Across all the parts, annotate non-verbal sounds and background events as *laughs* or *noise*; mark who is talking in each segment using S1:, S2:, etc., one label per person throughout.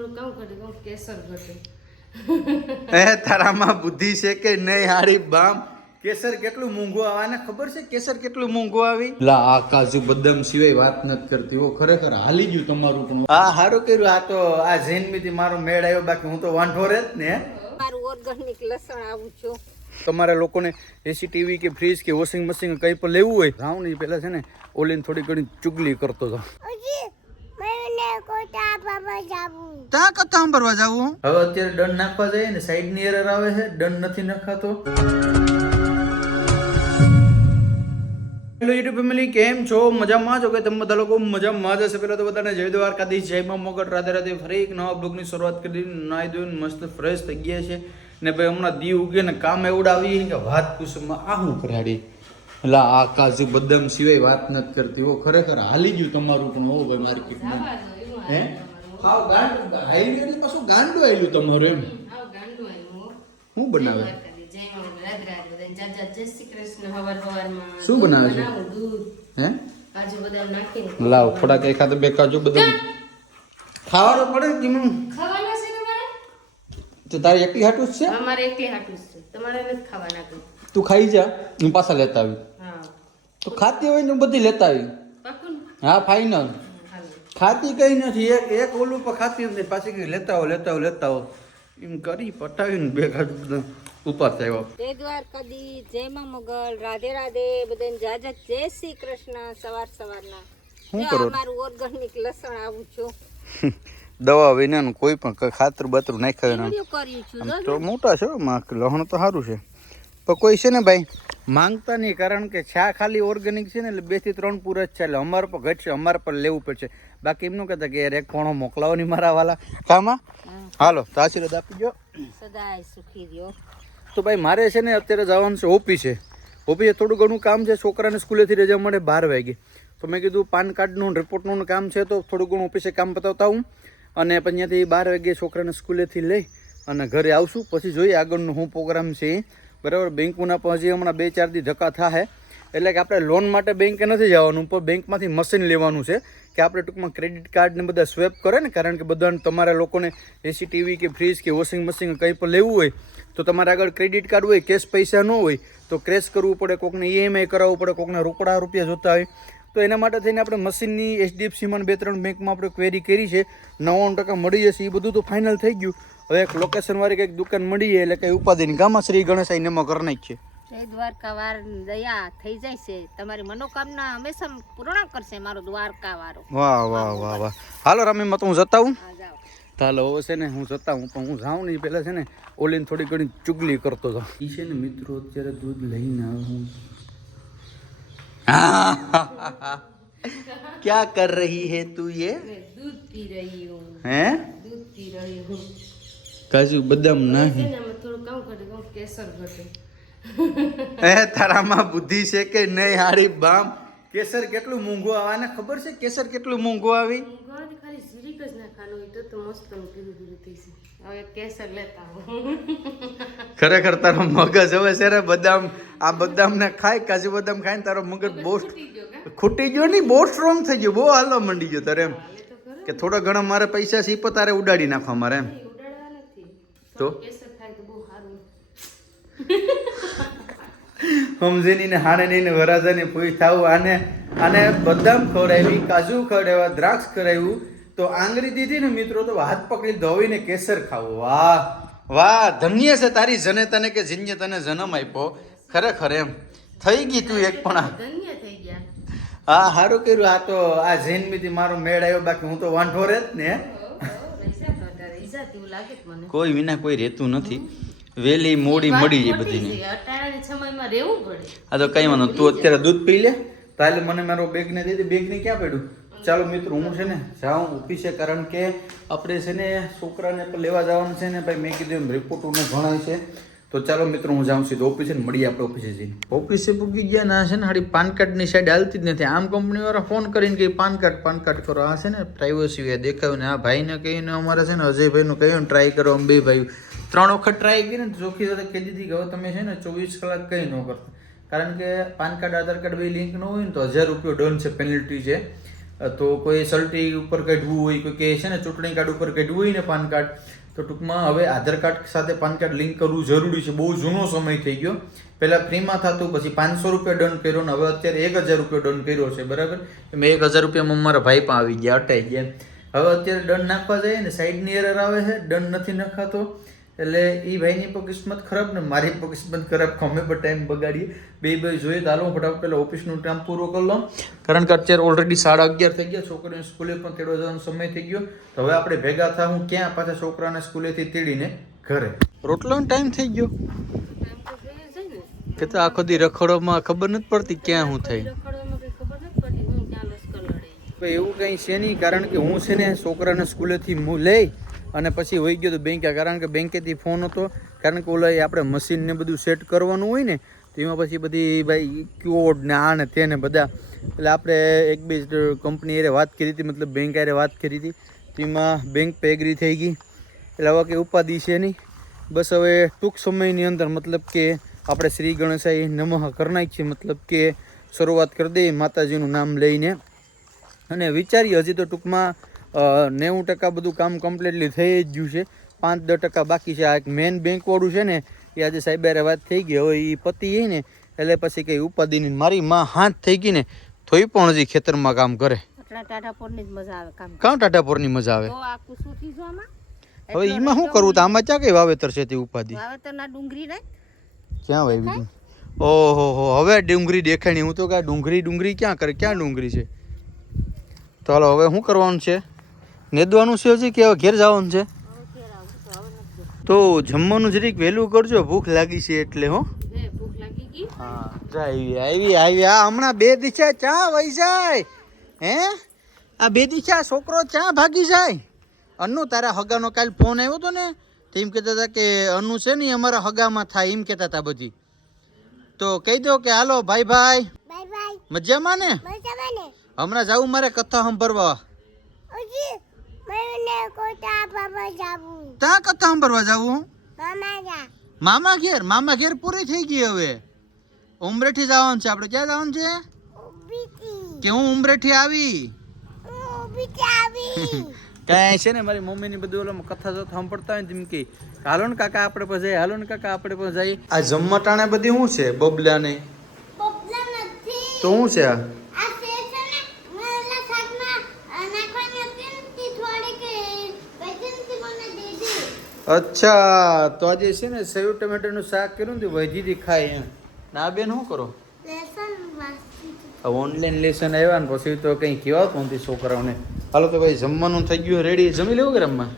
S1: થોડું કામ ઘટે કામ કેસર ઘટે.
S2: એ તારામાં બુદ્ધિ છે કે નહીં હારી બામ? કેસર કેટલું મોંઘું આવે? ને ખબર છે કેસર કેટલું મોંઘું આવી? લા આ કાજુ બદામ સિવાય વાત નથી કરતી હો ખરેખર હાલી ગયું તમારું પણ. હા સારું કર્યું આ તો આ જૈનમીથી મારો મેળ આવ્યો બાકી હું તો વાંઢો રહેત ને
S3: મારું ઓર્ગેનિક લસણ આવું છું.
S2: તમારા લોકોને એસી ટીવી કે ફ્રીજ કે વોશિંગ મશીન કંઈ પણ લેવું હોય જાઉં ને પહેલાં છે ને ઓલીને થોડી ઘણી ચુગલી કરતો હતો. ત્યાં કથા સાંભળવા જવું. હવે અત્યારે દંડ નાખવા જઈએ ને સાઈડની એરર આવે છે દંડ નથી નખાતો. હેલો યુટ્યુબ ફેમિલી કેમ છો? મજામાં છો કે તમે બધા લોકો મજામાં જ હશે. પેલા તો બધાને જય દ્વારકાધીશ જય મા મોગટ રાધે રાધે. ફરી એક નવા બ્લોગની શરૂઆત કરી નાહી ધોઈને મસ્ત ફ્રેશ થઈ ગયા છે. ને ભાઈ હમણાં દી ઉગે ને કામ એવડાવી કે વાત પૂછમાં આ હું કરાડી? એટલે આ કાજુ બદામ સિવાય વાત નથી કરતી હો. ખરેખર હાલી ગયું તમારું પણ હો ભાઈ માર્કેટમાં હે? હાવ ગાંડ હાઈવે ની પાછું ગાંડું આવેલું તમારું એમ. શું બનાવે? શું બનાવે છે? હે? લાવ થોડાક એકાદ બે કાજુ બદામ. ખાવાનું પડે કે કેમ
S1: ખાવાના છે તમારે?
S2: તો તારે એકલી હાટું છે?
S1: અમારે એકલી હાટું છે. તમારે નથી ખાવાના કંઈ.
S2: તું ખાઈ જા હું પાછા લેતા આવી. તો ખાતી હોય ને હું બધી લેતા આવી. હા ફાઈનલ ખાતી કઈ નથી એક એક ઓલું પર ખાતી નથી પાછી કઈ લેતા હો લેતા હો લેતા હો એમ કરી પટાવીને બે કાજુ ઉપર થયો. આવ્યો
S3: જય દ્વારકાધી જય માં મોગલ રાધે રાધે બધાને જાજા જય શ્રી કૃષ્ણ સવાર સવારના.
S2: શું
S3: જો
S2: કરો?
S3: આ મારું ઓર્ગેનિક લસણ આવું છું. *laughs*
S2: દવા વિનાનું કોઈ પણ ખાતર બતરું નાખ્યું
S3: કર્યું છું
S2: તો મોટા છે લહણ તો સારું છે. પણ કોઈ છે ને ભાઈ? માંગતા નહીં કારણ કે છા ખાલી ઓર્ગેનિક છે ને એટલે બેથી ત્રણ પૂરા જ છે એટલે અમારે પર ઘટશે અમારે પર લેવું પડશે. બાકી એમનું કહેતા કે યાર એક ફોણો મોકલાવો નહીં મારા વાલા. કામાં? હાલો તો આશીર્વાદ આપી દો
S3: સદાય સુખી રહ્યો.
S2: તો ભાઈ મારે છે ને અત્યારે જવાનું છે ઓફિસે ઓફિસે થોડું ઘણું કામ છે છોકરાને સ્કૂલેથી રજા મળે બાર વાગે. તો મેં કીધું પાન કાર્ડનું રિપોર્ટનું કામ છે તો થોડું ઘણું ઓફિસે કામ પતાવતા હું અને પછી ત્યાંથી બાર વાગે છોકરાને સ્કૂલેથી લઈ અને ઘરે આવશું. પછી જોઈએ આગળનું હું પ્રોગ્રામ છે એ. બરાબર? બેંકમાં હજી હમણાં બે ચાર દી ધક્કા થાય એટલે કે આપણે લોન માટે બેંકે નથી જવાનું, પણ બેંકમાંથી મશીન લેવાનું છે કે આપણે ટૂંકમાં ક્રેડિટ કાર્ડને બધા સ્વેપ કરે ને, કારણ કે બધાને તમારા લોકોને એસી ટીવી કે ફ્રીજ કે વોશિંગ મશીન કંઈ પણ લેવું હોય, તો તમારે આગળ ક્રેડિટ કાર્ડ હોય કેશ પૈસા ન હોય, તો ક્રેશ કરવું પડે, કોકને ઈએમઆઈ કરાવવું પડે, કોકને રોકડા રૂપિયા જોતા હોય. તો એના માટે થઈને આપણે મશીનની એચડીએફસીમાં બે ત્રણ બેંકમાં આપણે ક્વેરી કરી છે. નવ્વાણું ટકા મળી જશે, એ બધું તો ફાઇનલ થઈ ગયું. હવે એક લોકેશનવાળી કંઈક દુકાન મળી જાય એટલે કંઈ ઉપાધિની ગામમાં શ્રી ગણેશ આઈને એમાં કરી નાખીએ
S3: જય દ્વારકા વાર દયા થઈ જાય છે તમારી મનોકામના હંમેશા પૂર્ણ કરશે મારો દ્વારકા વાળો
S2: વાહ વાહ વાહ વાહ હાલો રમીમાં તો હું જતા હું
S3: આ જાઓ
S2: ચાલો હવે છે ને હું જતા હું પણ હું જાઉં ને એ પહેલાં છે ને ઓલીને થોડી ઘણી ચુગલી કરતો હતો એ છે ને મિત્રો અત્યારે દૂધ લઈને આવે હું *laughs* क्या कर रही है તું ये
S1: મેં દૂધ પી રહી હું
S2: હે
S1: દૂધ પી રહી હું
S2: કાજુ બદામ નહીં
S1: ને
S2: એ તારામાં બુદ્ધિ છે કે નહીં હારી બામ? કેસર કેટલું મોંઘું આવે? ને ખબર છે કેસર કેટલું મોંઘું આવી? ખરેખર તારો મગજ હવે છે રે બદામ આ બદામ ને ખાય કાજુ બદામ ખાય ને તારો મગજ બહુ
S1: તૂટી ગયો કા?
S2: ખૂટી ગયો નહીં બહુ સ્ટ્રોંગ થઈ ગયો બહુ હાલવા મંડી ગયો તારે એમ. કે થોડા ઘણા મારે પૈસા સીપો તારે ઉડાડી નાખવા મારે એમ. તો? સમજીની ને હાણે ને વરાજાની પૂરી થાવું. આને આને બદામ ખવડાવી કાજુ ખવડાવ્યા દ્રાક્ષ ખવડાવ્યું. તો આંગળી દીધી ને મિત્રો તો હાથ પકડી ધોવીને કેસર ખાવું. વાહ વાહ ધન્ય છે તારી જને તને કે જીન્ય તને જન્મ આપ્યો. ખરેખર એમ. થઈ ગઈ તું એક પણ
S1: ધન્ય થઈ ગયા.
S2: હા સારું કર્યું. આ તો આ જૈનમીથી મારો મેળ આવ્યો. બાકી હું તો વાંઢો રહેત ને. કોઈ વિના કોઈ રહેતું નથી. વેલી મોડી મળી જાય બધીને. હા તો કઈ વાંધો તું અત્યારે દૂધ પી લે. તાલે મને મારો બેગ ને દીધી બેગ ને ક્યાં પડ્યું? ચાલો મિત્રો હું છે ને જાઉં ઓફિસે કારણ કે આપણે છે ને છોકરાને લેવા જવાનું છે ને. ભાઈ મેં કીધું એમ રિપોર્ટોને ભણાય છે. તો ચાલો મિત્રો, હું જાઉં સીધો ઓફિસે ને મળીએ આપણે ઓફિસે જઈને. ઓફિસે પૂકી ગયા ના છે ને હારી પાન કાર્ડની સાઈડ હાલતી જ નથી. આમ કંપનીવાળા ફોન કરીને કે પાન કાર્ડ પાન કાર્ડ કરો. આ છે ને પ્રાઇવસી દેખાયું ને. આ ભાઈને કહીને અમારે છે ને અજયભાઈનું કહ્યું ટ્રાય કરો અમે બે ભાઈ ત્રણ વખત ટ્રાય કરીને ને ચોખ્ખી સાથે કહી દીધી કે હવે તમે છે ને ચોવીસ કલાક કંઈ ન કરતા. કારણ કે પાન કાર્ડ આધાર કાર્ડ બે લિંક ન હોય ને તો હજાર રૂપિયો ડન છે પેનલ્ટી છે. તો કોઈ સલ્ટી ઉપર કાઢવું હોય, કોઈ કે છે ને ચૂંટણી કાર્ડ ઉપર કાઢવું હોય ને પાન કાર્ડ તો ટૂંકમાં હવે આધાર કાર્ડ સાથે પાન કાર્ડ લિંક કરવું જરૂરી છે. બહુ જૂનો સમય થઈ ગયો. પહેલાં ફ્રીમાં થતું, પછી પાંચસો રૂપિયા ડન કર્યો ને હવે અત્યારે એક હજાર રૂપિયા ડન કર્યો છે. બરાબર? મેં એક હજાર રૂપિયામાં મારા ભાઈ પણ આવી ગયા અટાઈ ગયા. હવે અત્યારે દંડ નાખવા જઈએ ને, સાઈડની એરર આવે છે દંડ નથી નખાતો. એટલે એ ભાઈની પણ કિસ્મત ખરાબ ને મારી પણ કિસ્મત ખરાબ અમે પણ ટાઈમ બગાડીએ. બે બે જોઈએ તો હાલો હું ફટાફટ પહેલાં ઓફિસનું કામ પૂરું કરી લઉં. કારણ કે અત્યારે ઓલરેડી સાડા અગિયાર થઈ ગયા છોકરીને સ્કૂલે પણ તેડવા જવાનો સમય થઈ ગયો. તો હવે આપણે ભેગા થાવું ક્યાં પાછા છોકરાને સ્કૂલેથી તેડીને ઘરે. રોટલાનો ટાઈમ થઈ ગયો. કે તો આખો દી રખડોમાં ખબર નથી પડતી ક્યાં હું થઈ.
S1: હું
S2: એવું કંઈ છે નહીં, કારણ કે હું છે ને છોકરાને સ્કૂલેથી હું લઈ અને પછી વહી ગયો તો બેંકે કારણ કે બેંકેથી ફોન હતો, કારણ કે ઓલા આપણે મશીનને બધું સેટ કરવાનું હોય ને, તો એમાં પછી બધી ભાઈ ક્યોડ ને આ ને તે ને બધા, એટલે આપણે એક બે કંપની હારે વાત કરી હતી, મતલબ બેંક હારે વાત કરી હતી તેમાં બેંક પે એગ્રી થઈ ગઈ, એટલે હવે કંઈ ઉપાધિ છે નહીં. બસ હવે ટૂંક સમયની અંદર મતલબ કે આપણે શ્રી ગણેશાઈ નમઃ કરનાઈ છીએ મતલબ કે શરૂઆત કરી દઈએ માતાજીનું નામ લઈને. અને વિચારીએ, હજી તો ટૂંકમાં નેવું ટકા બધું કામ કમ્પ્લીટલી થઈ જ ગયું છે. પાંચ દસ ટકા બાકી છે. આ એક મેન બેંકવાળું છે ને એ આજે સાહેબારે વાત થઈ ગઈ. હવે એ પતિ છે ને એટલે પછી કંઈ ઉપાધિ મારી માં હાથ થઈ ગઈ ને તોય પણ હજી ખેતરમાં કામ કરે. કાં ટાટાપોરની મજા આવે? હવે એમાં શું કરવું? તો આમાં ક્યાં કઈ વાવેતર છે તે ઉપાધિ? ક્યાં વાવી ઓહો હો. હવે ડુંગળી દેખાણી હું તો કાંઈ ડુંગળી ડુંગળી ક્યાં કરે? ક્યાં ડુંગળી છે? ચાલો હવે શું કરવાનું છે? નેદવાનું છે હજી કે હવે ઘેર જવાનું છે? તો જમવાનું જરીક વહેલું કરજો ભૂખ લાગી છે એટલે હો.
S1: ભૂખ લાગી
S2: હા આવી આવી આવી. આ હમણાં બે દિશા ચા વહી જાય. હે? આ બે દિશા છોકરો ચા ભાગી જાય. અન્નુ તારા હગાનો કાલ ફોન આવ્યો હતો ને તો એમ કહેતા હતા કે અન્નુ છે ને અમારા હગામાં થાય એમ કહેતા હતા બધી. તો કહી દો કે હાલો ભાઈ ભાઈ.
S4: Bye bye.
S2: મજામાં ને? હમણાં જાવું મારે કથા સાંભળવા. ત્યાં કથા સાંભળવા જવું?
S4: મામા
S2: મામા ઘેર? મામા ઘેર પૂરી થઈ ગઈ હવે. ઉમરેઠી જવાનું છે. આપણે ક્યાં જવાનું છે? કે હું ઉમરેઠી આવી? *laughs* કાંઈ છે ને મારી મમ્મીની બધું ઓલામાં કથા જો સાંભળતા હોય તેમ કે હાલો ને કાકા આપણે પણ જઈએ. હાલો ને કાકા આપણે પણ જઈએ. આ જમવા ટાણે બધી શું છે? બબલા ને તો શું છે આ
S4: આ છે છે ને મેલા શાકમાં અ, નાખવાની હતી ને તે થોડીક વેજનથી મને દીધી
S2: અચ્છા, તો આજે છે ને સેવ ટમેટાનું શાક કર્યું ને તે વૈજીથી ખાય એમ. ના બેન, શું કરો? ઓનલાઈન લેસન આવ્યા ને પછી તો કંઈ કહેવાતું નથી છોકરાઓને. હાલો તો ભાઈ જમવાનું થઈ ગયું રેડી જમી લેવું કે રમવા?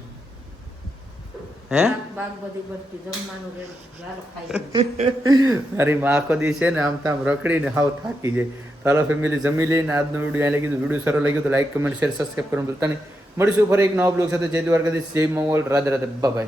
S2: હે? માં આખો દી છે ને આમ તામ રખડીને હાવ થાકી જાય. તો હાલો ફેમિલી જમી લઈને આજનો વીડિયો અહીં લાગી વીડિયો સારો લાગ્યો તો લાઈક કમેન્ટ શેર સબસ્ક્રાઈબ કરવાનું ભૂલતા મળીશું ફરી એક નવા બ્લોગ સાથે. જય દ્વારકાધીશ જય મંગળ રાધે રાધે. બાય